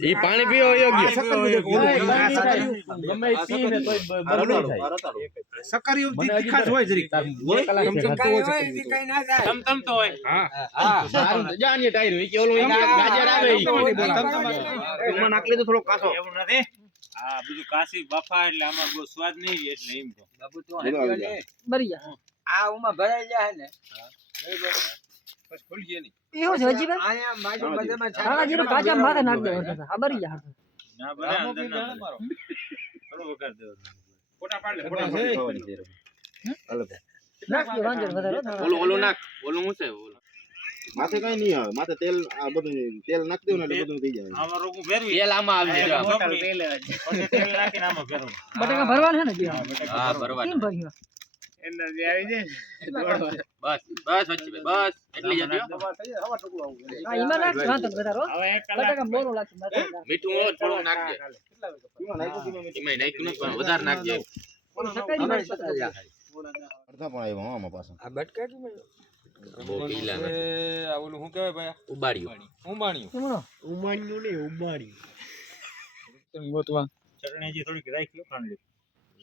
ઈ પાણી પીવો યોગ્ય. સક્કરિયું તીખાશ હોય જરીક. જાણીએ ટાયર ઈ કે ઓલું ગાજર આવે ઈ એમાં નાખલી તો થોડો કાસો એવું નથી હા. બધું કાશી બાફા એટલે આમાં બહુ સ્વાદ નહીં એટલે એમ કહું. બરી જા આ ઉમાં ભરાઈ જાય ને એવું છે હજી આયા બાજુ બધામાં આના જીરો કાચા માથે નાખ દેવો છે આ બરી જા. ના ભલે અંદર ના ભલે. થોડો વઘાર દેવો. ફોટા પાડ લે ફોટા પાડ લે. નાખ દે વાંધો વધારે ઓલું ઓલું નાખ ઓલું હું છે ઓલું? માથે કઈ નહીં આવે માથે તેલ આ બધું તેલ નાખી દેવું ને એટલે બધું થઈ જાય. આમાં રોગું ફેરવી. તેલ આમાં આવી જાય. પછી તેલ નાખીને આમાં ફેરવું. બટાકા ભરવાના છે ને હા ભરવાના. કેમ ભર્યું? બસ બસ વચ્ચે બસ. એટલી જ હતી હો. હા એમાં નાખ વધારે હો. હવે એક કલાક મોરો લાગશે મીઠું હોય થોડું નાખજે. એમાંય નાખ્યું નથી પણ વધારે નાખજે સકાળી મારી પતા છે. અડધા પણ આવ્યા આમાં પાછા. આ બટકા કેમ બહુ પીલા નથી. ઓલું શું કહેવાય ભાઈ? ઉબાડ્યું ઉંબાણિયું કેમનો? ચટણી હજી થોડીક રાખી લો ખાંડ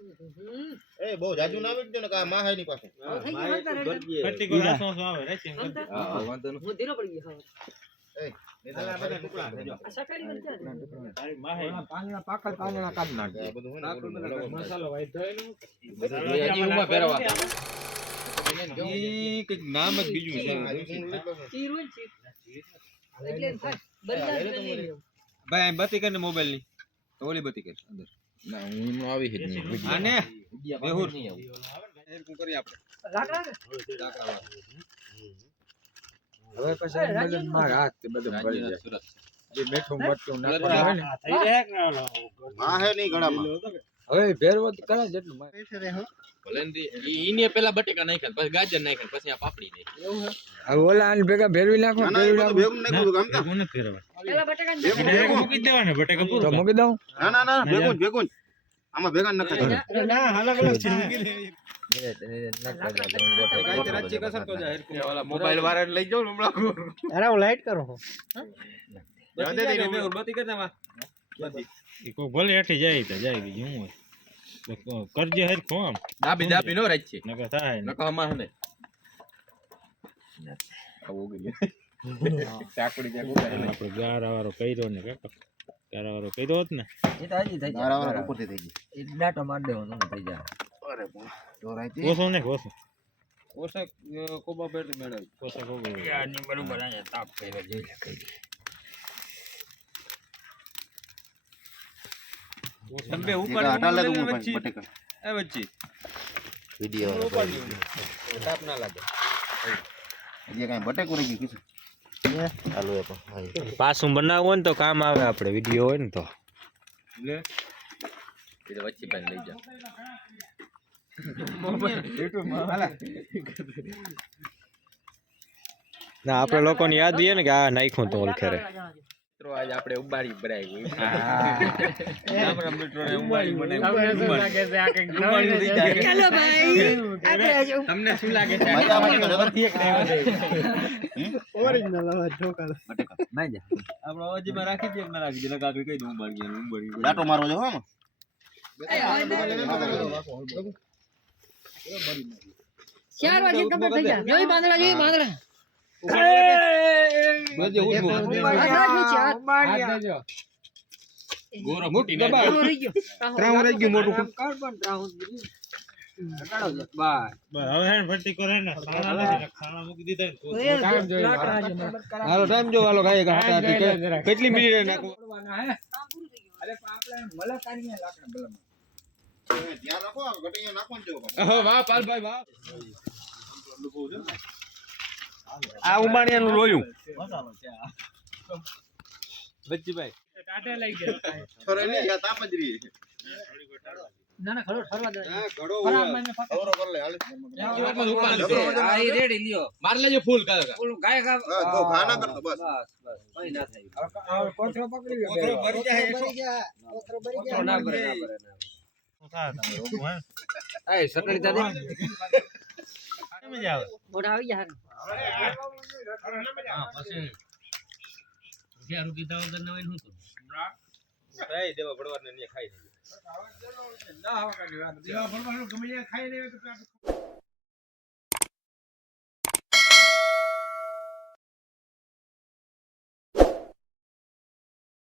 હું. હું એ, એ બહુ જાજુ ના વીટજો ને કા માં હે ની પાસે ફટી કો કોઈ રાસો રાસો આવે રાખી એમ. હંતા? હું ધીરો પડી ગયો હવે. આ બધા ટુકડા થઈ આ સકાળી માં ક્યાં છે? તારી માહે. પાંદડા પાકલ કાઢ નાખ બધું હોય ને બધું હલાવવાનું થાય. મસાલો વાઈ હજી ઉમાં ફેરવા ઈ કંઈક નામ જ બીજું છે આ રીતનું લઈ લો. ચીર હોય ને એટલે એમ થાય. બરી જા એટલે લઈ લેવું. ભાઈ કરીને મોબાઈલની તો ઓલી બતી કરી અંદર ના હું હમણાં આવી જ નહીં આને બેહુર લાકડા ને? હવે પછી એ, રાજ્યનું બધું મારા હાથ બધું ભરી જાય સુરત જે મીઠું મરચું નાખવાનું હોય ને આ થઈ જાય કે ના ઓલો? માં હે નહીં ગળામાં હવે ભેરવો તો કરે જેટલું મારે ભલે ને ઈ- ઈને પેલા બટેકા નાખ્યા પછી ગાજર નાખ્યા પછી આ પાપડી નાખી હવે ઓલા આને ભેગા ભેરવી નાખો ના ના એ ભેરવી બધું નાખો ભેગું નાખ્યું હતું ગામતા. ભેગું નથી ફેરવા. મૂકી જ બટેકા પૂરું મૂકી દઉં? ના ના ના ભેગું ભેગું. આમાં ભેગા ન નખાય ઓલા મોબાઈલ વાળાને લઈ જાઉં ને હમણાં ઈ કોઈ ભલે હેઠી જાય તો જાય બીજું કરજે દાબી દાબી નો નકર થાય નહીં. અમાર ને. આવું ગયું ચાકડી ચાકુ આપણે ગારા વાળો કર્યો ને કાકા. ગારા વાળો કર્યો હોત ને. એ તો હજી થઈ મારા વાળા ઉપરથી થઈ ગઈ. એ ડાટો માર દેવો તો થઈ જાય અરે પણ ઢોરાય ને ઓછો. પોષક કોબા પેટ મેળવી. ઓછો ખોગો. આની બરોબર અહીંયા તાપ કર્યો જોઈ લે કઈ. તમે એક હટા લે તો હું પણ બટેકા. એ વચ્ચે. વીડિયો તાપ ના લાગે. હજી કાંઈ બટેકું રહી ગયું કીધું. પાછું બનાવવું ને તો કામ આવે આપણે. વીડિયો હોય ને તો. ના આપણે લોકોને યાદ રહીએ ને કે આ નાખ્યું તો ઓલખેરે. મિત્રો આજ આપણે ઉબારી બનાવી આપણા મિત્રોને ઉંબાડી બનાવી ચાલો ભાઈ તમને શું લાગે છે? મજા આવે છે. તો બટેકા. આપણો અવાજીમાં રાખી દે ના રાખી દે નકા કઈ દઉં ઉંબાડી ગયા ઉંબાડી ગયા. મારવો જો હો ચાર વાગે તમે થઈ ગયા જોઈ બાંદડા જોઈ બાંદડા. બધે ઊભું. હાથ હાથ નીચે હાથ હાથ દેજો. ગોરો મોટી ના ત્રાહો રહી ગયો. ત્રાહો રહી ગયું મોટું. કાઢ પણ ત્રાહું જ રહ્યું. ઘટાડો છે. બસ. હવે હેણ ફરતી કરે ને. ખાણા નથી ને ખાણા મૂકી દીધા ને તો એ લાટ રાજ્યમાં. હાલો. ટાઈમ જો હાલો ખાઈ ગયા હાટા હાટી. કેટલી મિનિટ નાખવું ધ્યાન રાખો ગટૈયા નાખવાનું જો. વાહ પાલભાઈ વાહ. આ ઉંબાણિયાનું લોયું. મસાલો છે આ. બચ્ચીભાઈ. છોરે નહીં યા તાપ જ રહી ના ઠરવા દે. ઘડો કર લે હાલ. આ રેડી લ્યો. માર લેજો ફૂલ કાકા. ઓલું ગાય ગા હા, તો ઘા ના કરતો બસ. બસ બસ. કઈ ના થાય. કોથરો પકડી કોથરો ભરી જાય બરી ગયા કોથરો કોથરો ના ભરે ના ભરે ના શું થાય? તમે રોગું હે? ભરે. એ સકડી કેમ જ આવે મોઢા આવી ગયા હા પછી અગિયાર રૂપિયા દાવ ના હોય ને ખાઈ દેવા પડવાને ખાઈ. દીવા ભરવાનું ગમે ખાઈ નહીં